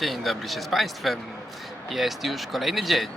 Dzień dobry się z Państwem. Jest już kolejny dzień.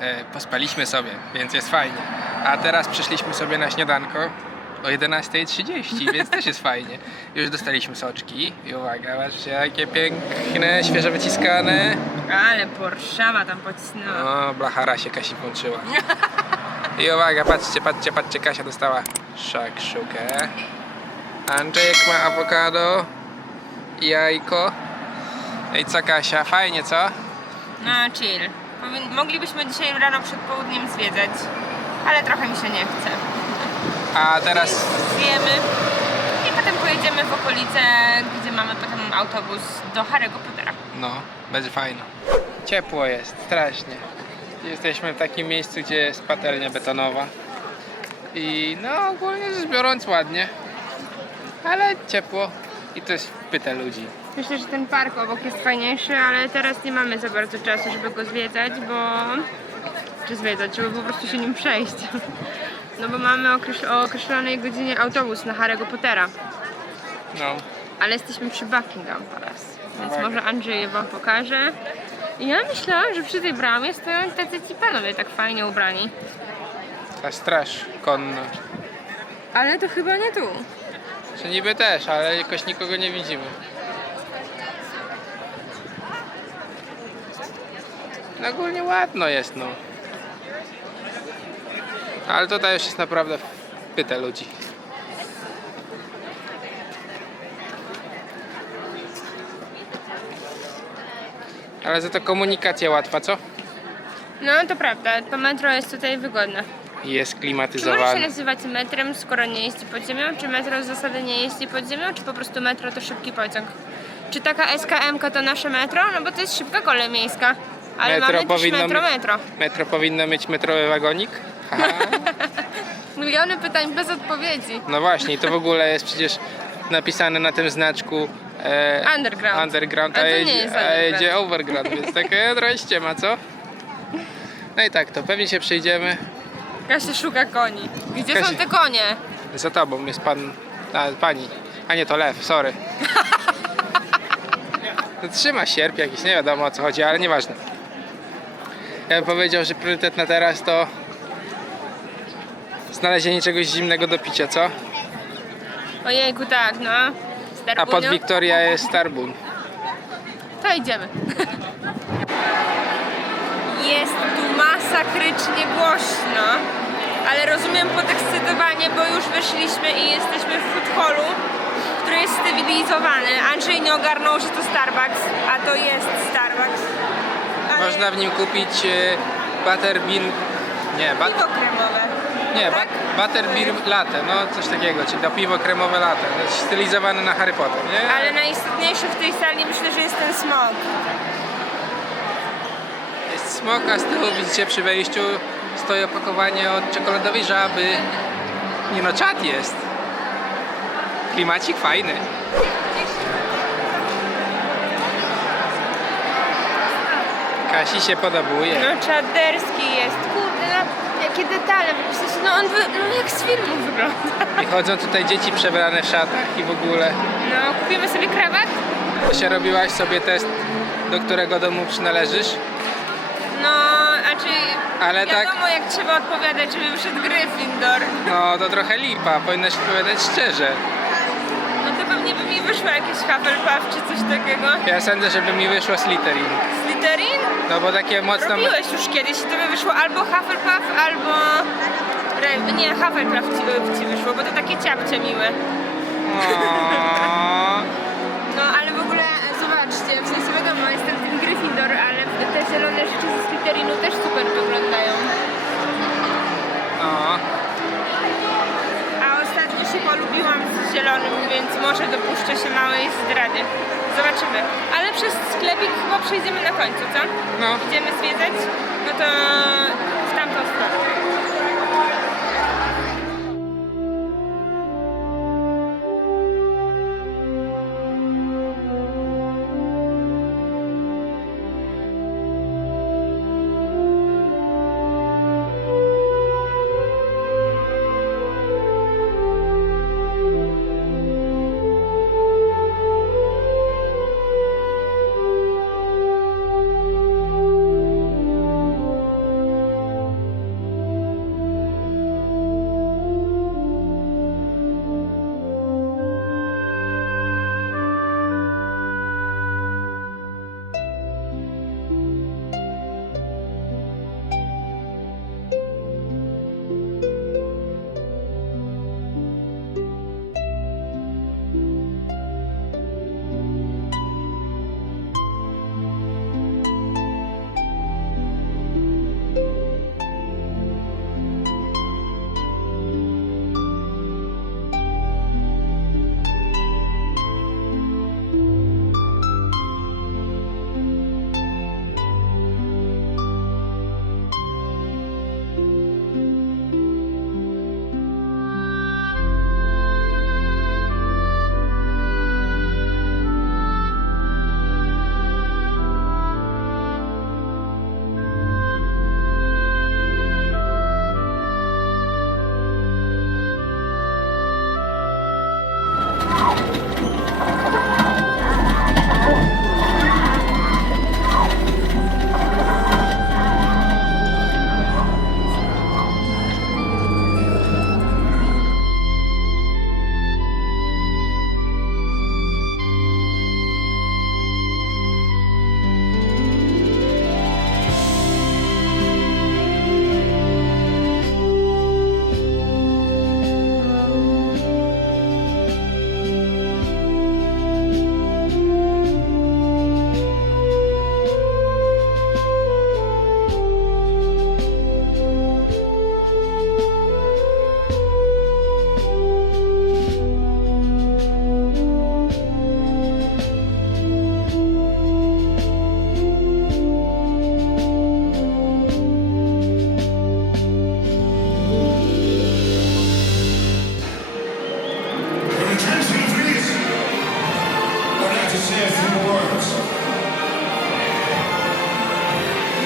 E, pospaliśmy sobie, więc jest fajnie. A teraz przyszliśmy sobie na śniadanko o 11.30, więc też jest fajnie. Już dostaliśmy soczki i uwaga, patrzcie jakie piękne, świeże wyciskane. Ale Porszawa tam pocisnęła. O, blachara się Kasi włączyła. I uwaga, patrzcie, patrzcie, patrzcie, Kasia dostała szakszukę. Andrzejek ma awokado, jajko. I co Kasia, fajnie co? No chill. Powin- moglibyśmy dzisiaj rano przed południem zwiedzać, ale trochę mi się nie chce. A teraz Zjemy i potem pojedziemy w okolice, gdzie mamy potem autobus do Harry'ego Pottera. No, będzie fajno. Ciepło jest, strasznie. Jesteśmy w takim miejscu, gdzie jest patelnia betonowa. I no, ogólnie rzecz biorąc ładnie. Ale ciepło. I to jest pyta ludzi. Myślę, że ten park obok jest fajniejszy, ale teraz nie mamy za bardzo czasu, żeby go zwiedzać, bo... Czy zwiedzać, żeby po prostu się nim przejść. No bo mamy określ- o określonej godzinie autobus na Harry'ego Pottera. No, Ale jesteśmy przy Buckingham Palace, więc Uwaga. może Andrzej wam pokaże. I ja myślałam, że przy tej bramie stoją tacy ci panowie tak fajnie ubrani. ta straż konna. Ale to chyba nie tu. Czy niby też, ale jakoś nikogo nie widzimy. No ogólnie ładno jest, no. Ale tutaj już jest naprawdę pyta ludzi. Ale za to komunikacja łatwa, co? No to prawda, to metro jest tutaj wygodne. Jest Czy może się klimatyzowane. nazywać metrem, skoro nie jeździ pod ziemią? Czy metro z zasady nie jeździ pod ziemią? Czy po prostu metro to szybki pociąg? Czy taka SKM to nasze metro? No bo to jest szybka kolej miejska. Ale Metro mamy powinno też metro, mieć- metro. Metro powinno mieć metrowy wagonik? Aha. Miliony pytań bez odpowiedzi. No właśnie, to w ogóle jest przecież napisane na tym znaczku e, Underground. underground, A a, to nie jedzie, jest a underground. jedzie overground, więc takie trochę ściema, co? No i tak, to pewnie się przyjdziemy. Kasia szuka koni. Gdzie Kasia- są te konie? Za tobą jest pan, a, pani, a nie to lew, sorry. Trzyma sierp jakiś, nie wiadomo o co chodzi, ale nieważne. Ja bym powiedział, że priorytet na teraz to znalezienie czegoś zimnego do picia, co? Ojejku, tak, no. A pod? Wiktoria jest Starbun. To idziemy. Jest tu masakrycznie głośno, ale rozumiem podekscytowanie, bo już wyszliśmy i jesteśmy w food hallu, który jest stabilizowany. Andrzej nie ogarnął, że to Starbucks, a to jest Starbucks. Można w nim kupić e, butterbean, nie, bat, piwo kremowe. nie, tak? ba, butterbean latte, no coś takiego, czyli to piwo kremowe latte, jest stylizowane na Harry Potter, nie? Ale najistotniejszy w tej sali myślę, że jest ten smog. Jest smok, a z tyłu widzicie przy wejściu stoi opakowanie od czekoladowej żaby. Nie no, czad jest. Klimacik fajny. Kasi się podobuje. No czaderski jest, kurde, no, jakie detale, w sensie, no on wy, no, jak z filmu wygląda. I chodzą tutaj dzieci przebrane w szatach i w ogóle. No, kupimy sobie krawat? Się robiłaś sobie test, do którego domu przynależysz? No, a czy Ale tak- wiadomo jak trzeba odpowiadać, żeby wyszedł Gryffindor. No to trochę lipa, powinnaś odpowiadać szczerze. To pewnie by mi wyszło jakieś Hufflepuff czy coś takiego. Ja sądzę, żeby mi wyszło Slytherin. Slytherin? No bo takie mocno... Robiłeś już kiedyś i to by wyszło albo Hufflepuff, albo... Nie, Hufflepuff ci, ci wyszło, bo to takie ciapcie miłe. No ale w ogóle zobaczcie, w sensie wiadomo, jestem tym Gryffindor, ale te zielone rzeczy ze Slytherinu też super wyglądają. o. z zielonym, więc może dopuszczę się małej zdrady. Zobaczymy. Ale przez sklepik chyba przejdziemy na końcu, co? No. Idziemy zwiedzać? No to w tamtą stronę.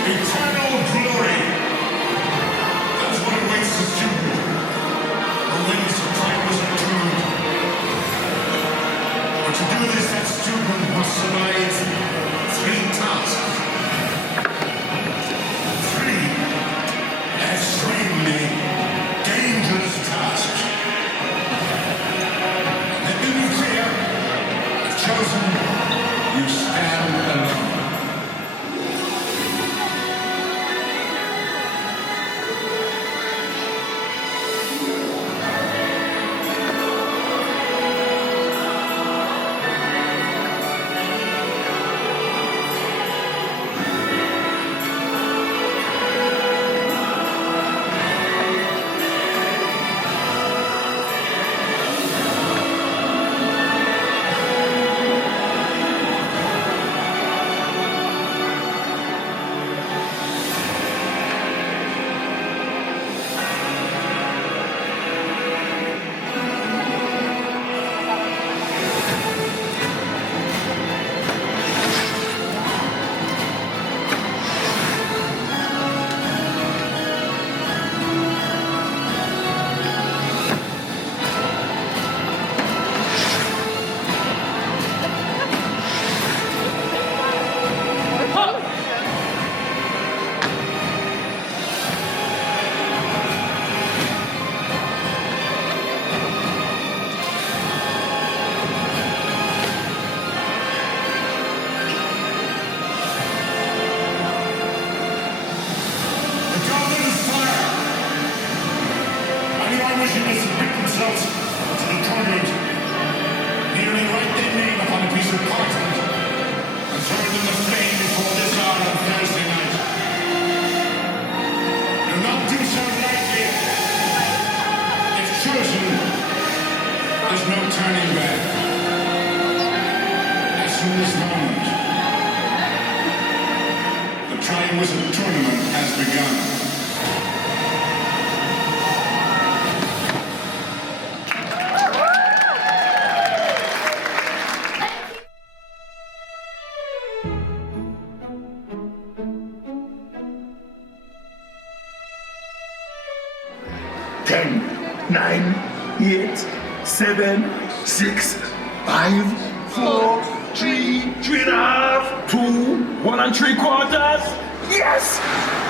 be five, four, three, three and a half, two, one and three quarters. Yes!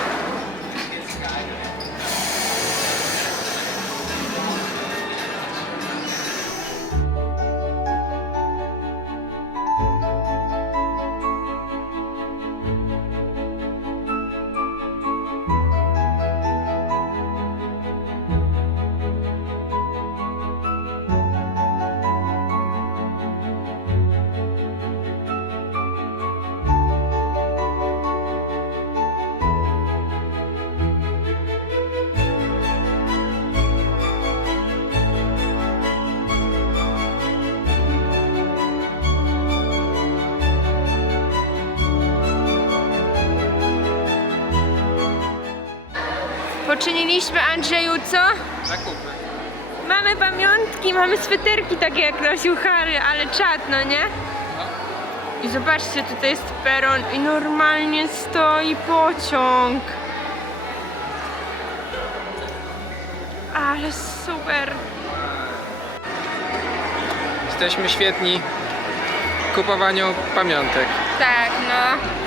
Poczyniliśmy Andrzeju co? Zakupy. Mamy pamiątki, mamy sweterki takie jak nosił Harry, ale czad, no nie? I zobaczcie, tutaj jest peron i normalnie stoi pociąg. Ale super. Jesteśmy świetni w kupowaniu pamiątek. Tak, no.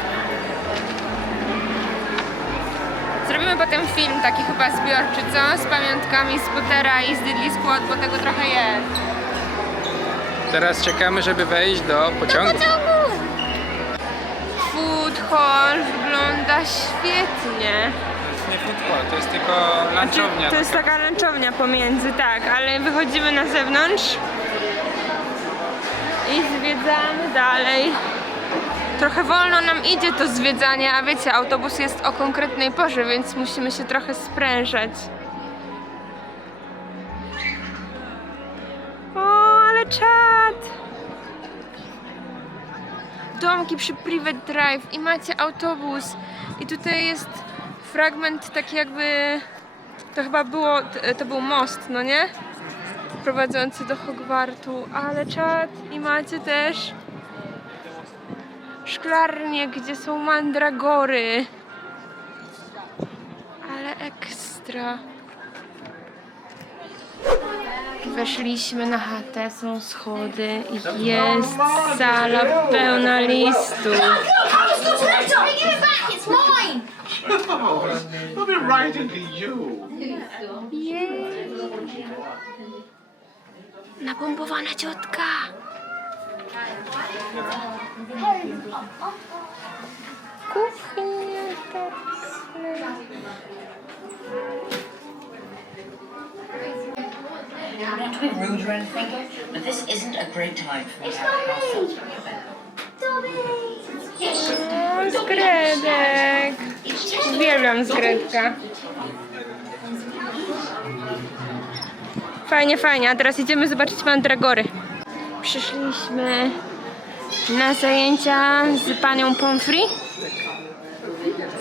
Zrobimy potem film taki chyba zbiorczy, co? Z pamiątkami z Pottera i z Diddley Squad, bo tego trochę jest. Teraz czekamy, żeby wejść do pociągu. Food hall wygląda świetnie. To jest nie food court, to jest tylko lunchownia. To jest taka lunchownia pomiędzy, tak, ale wychodzimy na zewnątrz i zwiedzamy dalej. Trochę wolno nam idzie to zwiedzanie, a wiecie, autobus jest o konkretnej porze, więc musimy się trochę sprężać. O, ale czad! Domki przy Private Drive i macie autobus. I tutaj jest fragment taki jakby... To chyba było, to był most, no nie? Prowadzący do Hogwartu, ale czad i macie też szklarnie, gdzie są mandragory. Ale ekstra. Weszliśmy na chatę, są schody i jest sala pełna listów. I've been writing to you. Napompowana ciotka. Kuchnia teraz. Not to be rude or anything, but this isn't a great time for me to have a zgredek. Uwielbiam zgredka. Fajnie, fajnie. A teraz idziemy zobaczyć mandragory. Przyszliśmy na zajęcia z panią Pomfrey.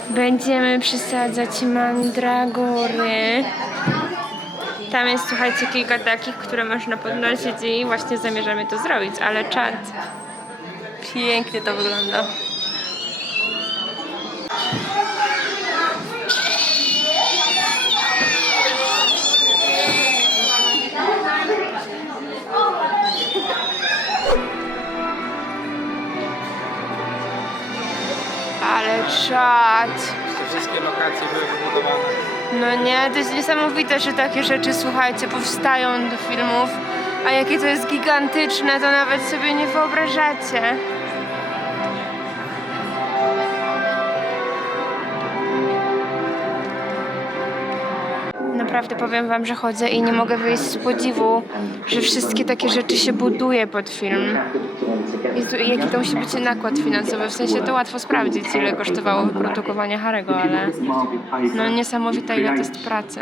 Będziemy przysadzać mandragory. Tam jest, słuchajcie, kilka takich, które można podnosić i właśnie zamierzamy to zrobić, ale czad. Pięknie to wygląda. Czad. Te wszystkie lokacje były wybudowane. No nie, to jest niesamowite, że takie rzeczy, słuchajcie, powstają do filmów. A jakie to jest gigantyczne, to nawet sobie nie wyobrażacie. Naprawdę powiem wam, że chodzę i nie mogę wyjść z podziwu, że wszystkie takie rzeczy się buduje pod film. Jezu, jaki to musi być nakład finansowy, w sensie to łatwo sprawdzić, ile kosztowało wyprodukowanie Harego, ale no niesamowite ile to jest pracy.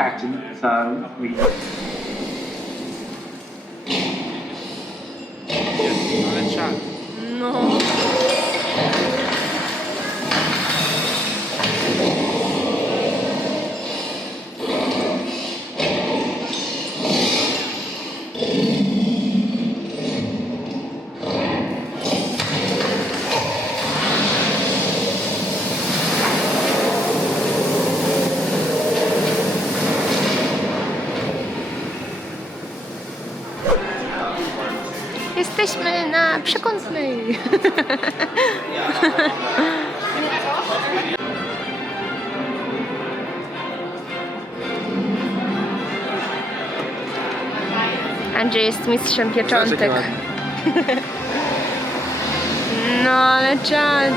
Jest mistrzem pieczątek. No ale czad.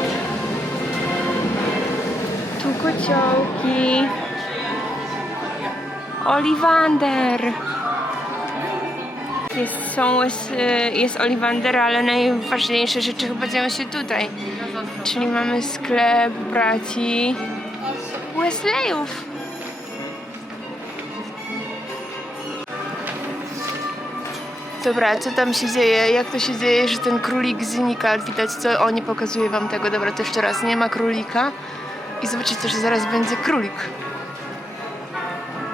Tu kociołki. Oliwander. Jest, są, y, jest Oliwander, ale najważniejsze rzeczy chyba dzieją się tutaj. Czyli mamy sklep braci Wesleyów. Dobra, co tam się dzieje? Jak to się dzieje, że ten królik znika? Widać, co oni pokazuje wam tego. Dobra, to jeszcze raz. Nie ma królika. I zobaczycie, że zaraz będzie królik.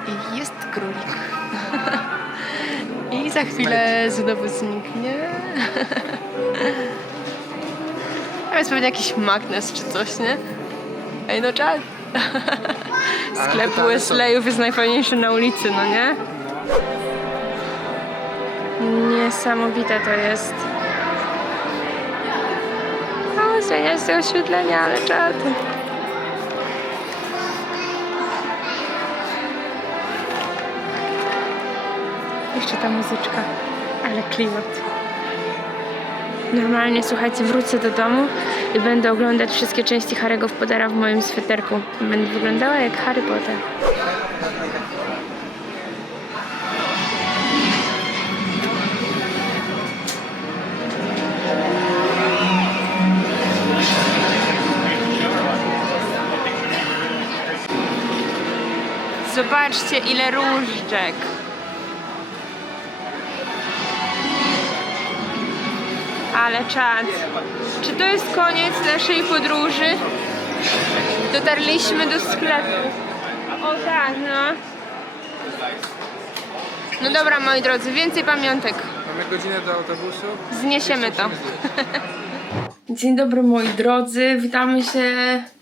I jest królik. I za chwilę znowu zniknie. A jest pewnie jakiś magnes czy coś, nie? Ej, no czad. Sklep Wesleyów jest najfajniejszy na ulicy, no nie? Niesamowite to jest. O, zmienia się oświetlenia, ale czad. Jeszcze ta muzyczka, ale klimat. Normalnie, słuchajcie, wrócę do domu i będę oglądać wszystkie części Harry'ego Pottera w moim sweterku. Będę wyglądała jak Harry Potter. Zobaczcie, ile różdżek. Ale czad. Czy to jest koniec naszej podróży? Dotarliśmy do sklepu. O tak, no. No dobra, moi drodzy, więcej pamiątek. Mamy godzinę do autobusu. Zniesiemy to. Dzień dobry moi drodzy, witamy się.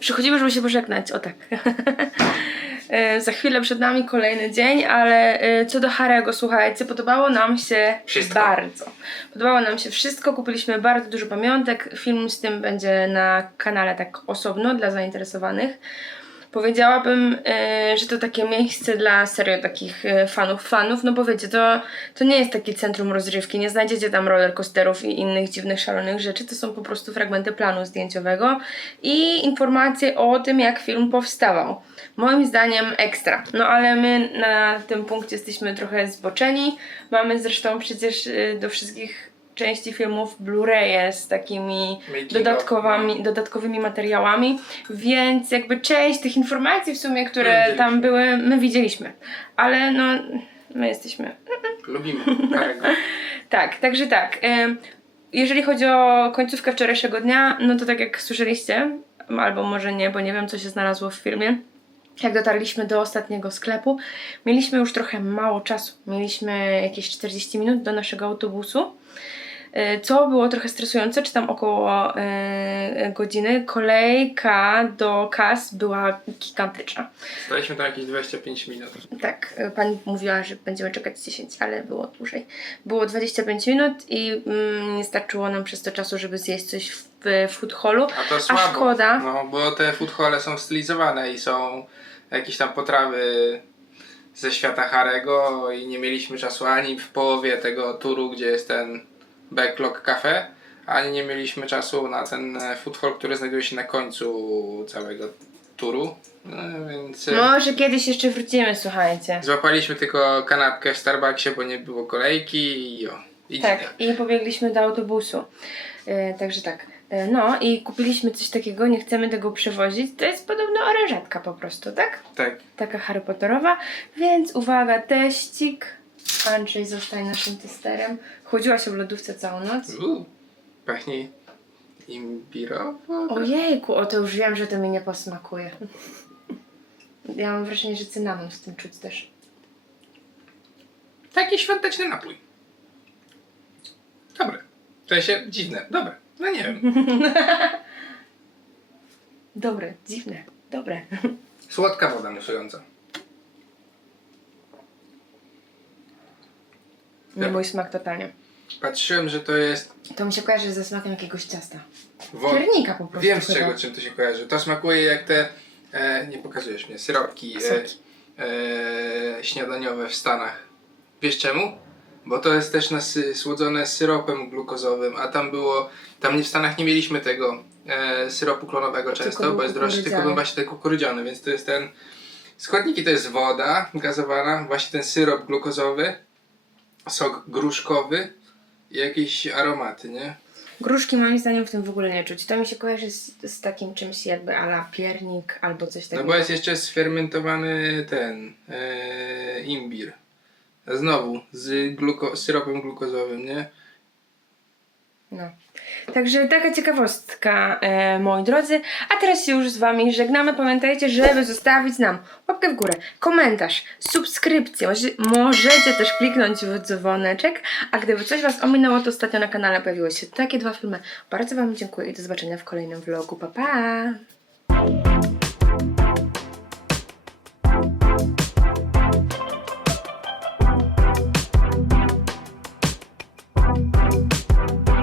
Przychodzimy, żeby się pożegnać, o tak. E, Za chwilę przed nami kolejny dzień, ale e, co do Harego, słuchajcie, podobało nam się Wszystko. bardzo. Podobało nam się wszystko, kupiliśmy bardzo dużo pamiątek. Film z tym będzie na kanale tak osobno dla zainteresowanych. Powiedziałabym, e, że to takie miejsce dla serio takich e, fanów, fanów, no bo wiecie, to, to nie jest takie centrum rozrywki, nie znajdziecie tam rollercoasterów i innych dziwnych, szalonych rzeczy, to są po prostu fragmenty planu zdjęciowego i informacje o tym, jak film powstawał. Moim zdaniem ekstra, no ale my na tym punkcie jesteśmy trochę zboczeni, mamy zresztą przecież e, do wszystkich części filmów Blu-raye z takimi Making of. dodatkowymi, dodatkowymi materiałami, więc jakby część tych informacji w sumie, które tam były, my widzieliśmy, ale no my jesteśmy. Lubimy. Tak, także tak. Jeżeli chodzi o końcówkę wczorajszego dnia, no to tak jak słyszeliście, albo może nie, bo nie wiem co się znalazło w filmie. Jak dotarliśmy do ostatniego sklepu, mieliśmy już trochę mało czasu. Mieliśmy jakieś 40 minut do naszego autobusu. Y, Co było trochę stresujące, czy tam około y, godziny, kolejka do kas była gigantyczna. Staliśmy tam jakieś 25 minut. Tak, y, pani mówiła, że będziemy czekać 10, ale było dłużej. Było 25 minut i mm, nie starczyło nam przez to czasu, żeby zjeść coś w, w food hallu. A to słabo. szkoda. No, bo te food hole są stylizowane i są jakieś tam potrawy ze świata Harego i nie mieliśmy czasu ani w połowie tego turu, gdzie jest ten backlog cafe, ani nie mieliśmy czasu na ten e, food hall, który znajduje się na końcu całego turu. No, więc e, Może kiedyś jeszcze wrócimy, słuchajcie. złapaliśmy tylko kanapkę w Starbucksie, bo nie było kolejki i o. I Tak, i pobiegliśmy do autobusu. E, także tak. E, no i kupiliśmy coś takiego, nie chcemy tego przewozić. To jest podobno orężatka po prostu, tak? Tak. Taka Harry Potterowa. Więc uwaga, teścik. Andrzej zostaje naszym testerem. Chodziła się w lodówce całą noc. Uuu, pachnie imbirowo. Ojejku, o to już wiem, że to mi nie posmakuje. Ja mam wrażenie, że cynamon w tym czuć też. Taki świąteczny napój. Dobre. W sensie dziwne. Dobre. No nie wiem. Dobre, dziwne, dobre. Słodka woda musująca. Nie mój smak totalnie. Patrzyłem, że to jest To mi się kojarzy ze smakiem jakiegoś ciasta. woda. Piernika po prostu Wiem z chyba. czego, czym to się kojarzy. To smakuje jak te, e, nie pokazujesz mnie, syropki e, Soki. e, śniadaniowe w Stanach. Wiesz czemu? Bo to jest też nasy, słodzone syropem glukozowym, a tam było, tam nie w Stanach nie mieliśmy tego e, syropu klonowego często, był bo jest droższy, tylko był kukurydziany. właśnie ten kukurydziany, więc to jest ten, składniki to jest woda gazowana, właśnie ten syrop glukozowy, sok gruszkowy i jakieś aromaty, nie? Gruszki moim zdaniem w tym w ogóle nie czuć. To mi się kojarzy z, z takim czymś jakby ala piernik albo coś No takiego. bo jest jeszcze sfermentowany ten e, imbir. Znowu z gluko, syropem glukozowym, nie? No. Także taka ciekawostka, e, moi drodzy. A teraz już z Wami żegnamy. Pamiętajcie, żeby zostawić nam łapkę w górę, komentarz, subskrypcję. Może- Możecie też kliknąć w dzwoneczek. A gdyby coś Was ominęło, to ostatnio na kanale pojawiły się takie dwa filmy. Bardzo Wam dziękuję i do zobaczenia w kolejnym vlogu. Pa, pa!